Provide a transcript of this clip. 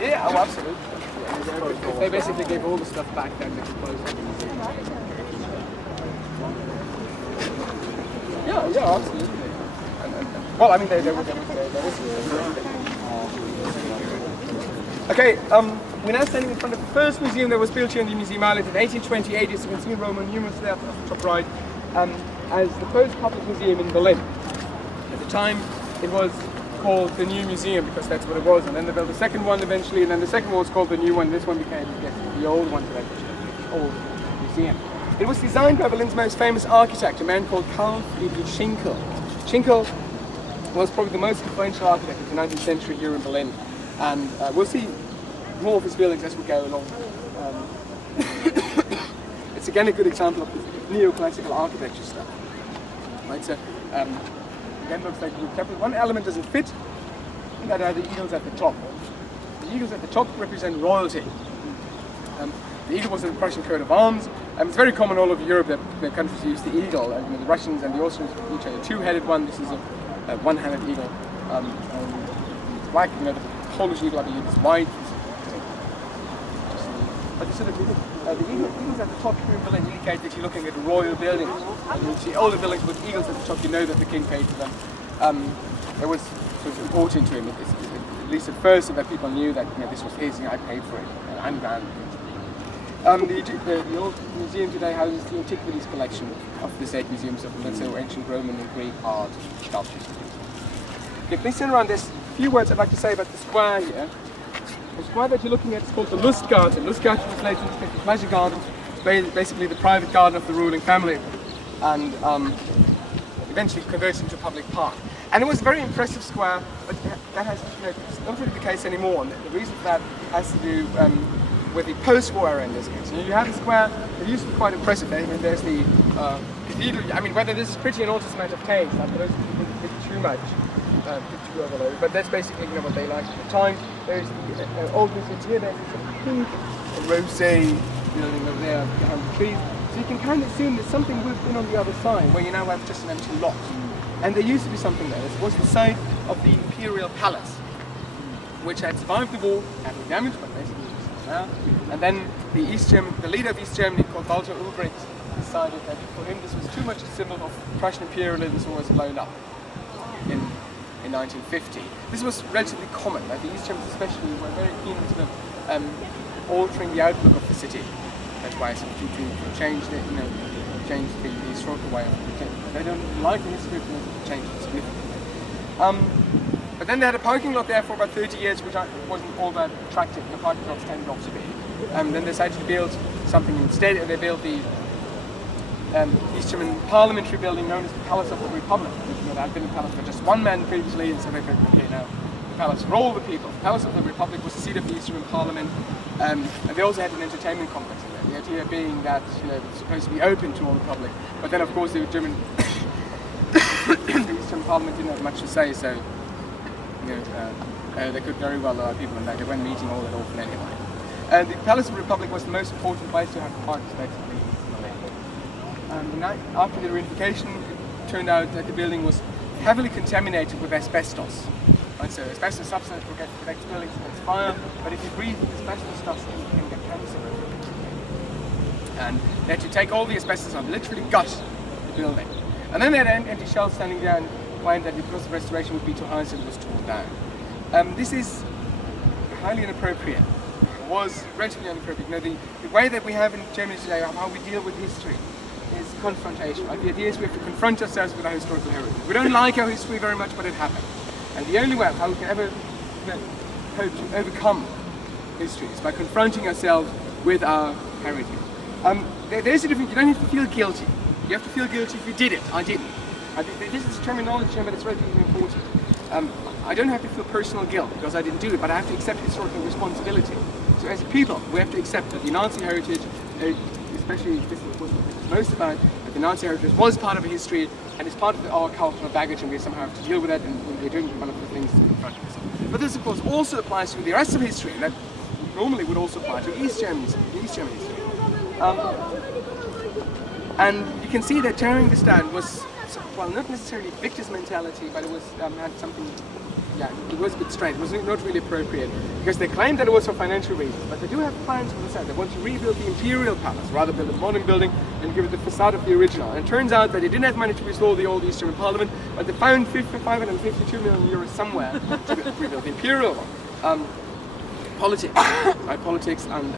Yeah, oh, absolutely. If they basically gave all the stuff back, then they could close it. Yeah, absolutely. Well, I mean, there was. Okay, we're now standing in front of the first museum that was built here in the Museum Island in 1828. As you can see Roman numerals there at the top right, as the first public museum in Berlin. At the time, it was called the New Museum because that's what it was, and then they built the second one eventually, and then the second one was called the New One. This one became the old one today, the old museum. It was designed by Berlin's most famous architect, a man called Karl Friedrich Schinkel. Schinkel was probably the most influential architect of the 19th century here in Berlin, and we'll see more of his buildings as we go along. It's again a good example of neoclassical architecture stuff. Right, so again looks like one element doesn't fit, and that are the eagles at the top. The eagles at the top represent royalty. The eagle was in the Prussian coat of arms. It's very common all over Europe that the countries use the eagle. The Russians and the Austrians each had a two-headed one. This is a one-handed eagle. It's black. The Polish eagle, I believe, is white. But the eagles at the top here in Berlin indicate that you're looking at royal buildings. And you see older buildings with eagles at the top, you know that the king paid for them. It was important to him, at least at first, so that people knew that this was his, I paid for it, I'm glad. The old museum today houses the antiquities collection of the state museums of Berlin, so ancient Roman and Greek art, sculptures. Okay, please turn around. There's a few words I'd like to say about the square here. The square that you're looking at is called the Lustgarten. Lustgarten was later the pleasure garden, basically the private garden of the ruling family, and eventually converted into a public park. And it was a very impressive square, but that has, it's not really the case anymore. And the reason for that has to do with the post-war era in this case. You have the square that used to be quite impressive. I mean, there's the cathedral. I mean, whether this is pretty an automatic of taste, I suppose it's a bit too much. Too overloaded, but that's basically what they liked at the time. There's the old museums here, there's this pink rosé building over there behind the trees. So you can kind of assume there's something moved in on the other side where you now have just an empty lot. And there used to be something there. This was the site of the Imperial Palace, which had survived the war, had no damage, but basically just now. And then the leader of East Germany, called Walter Ulbricht, decided that for him this was too much a symbol of Prussian imperialism, so it was blown up in 1950. This was relatively common. The East Germans especially were very keen on altering the outlook of the city. That's why to change the historical way of the city. They don't like the history, but change it significantly. But then they had a parking lot there for about 30 years, which wasn't all that attractive. The parking lots tended not to be. Then they decided to build something instead. They built the East German parliamentary building known as the Palace of the Republic. There had been a palace for just one man previously, and so they said, okay, now the palace for all the people. The Palace of the Republic was the seat of the East German Parliament, and they also had an entertainment complex in there. The idea being that it's supposed to be open to all the public, but then of course the German, the East German Parliament didn't have much to say, so they could very well allow people in there. They weren't meeting all that often anyway. The Palace of the Republic was the most important place to have parking spaces. After the reunification, it turned out that the building was heavily contaminated with asbestos. Right, so asbestos substance protects buildings against fire, but if you breathe asbestos dust, you can get cancer. And they had to take all the asbestos out, literally gut the building. And then they had an empty shell standing there and claimed that because the restoration would be too high, so it was torn down. This is highly inappropriate. It was relatively inappropriate. The way that we have in Germany today, how we deal with history, is confrontation. Right? The idea is we have to confront ourselves with our historical heritage. We don't like our history very much, but it happened. And the only way how we can ever hope to overcome history is by confronting ourselves with our heritage. There's a difference. You don't have to feel guilty. You have to feel guilty if you did it. I didn't. I think this is terminology, but it's relatively important. I don't have to feel personal guilt because I didn't do it, but I have to accept historical responsibility. So as a people, we have to accept that the Nazi heritage, especially this is what it's most about, that the Nazi heritage was part of a history and is part of our cultural baggage, and we somehow have to deal with it, and we're doing one of the things in front of us. But this, of course, also applies to the rest of history, and that normally would also apply to East German history. And you can see that tearing this down was, well, not necessarily victim's mentality, but it was had something. Yeah, it was a bit strange. It was not really appropriate because they claimed that it was for financial reasons, but they do have plans for the side. They want to rebuild the imperial palace, rather build a modern building and give it the facade of the original. And it turns out that they didn't have money to restore the old East German parliament, but they found 552 million euros somewhere to rebuild the imperial one. Politics and